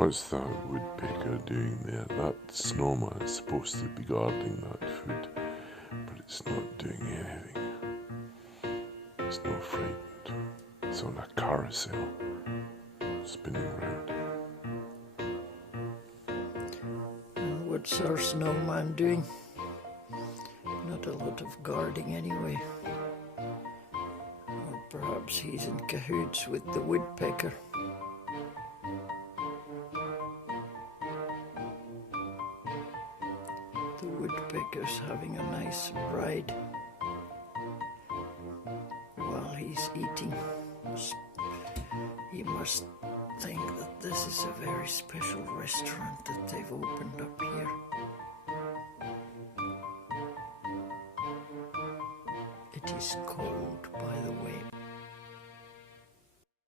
What's that woodpecker doing there? That snowman is supposed to be guarding that food, but it's not doing anything. It's not frightened. It's on a carousel, spinning round. And what's our snowman doing? Not a lot of guarding anyway. Or perhaps he's in cahoots with the woodpecker. The woodpecker's having a nice ride while he's eating. He must think that this is a very special restaurant that they've opened up here. It is called by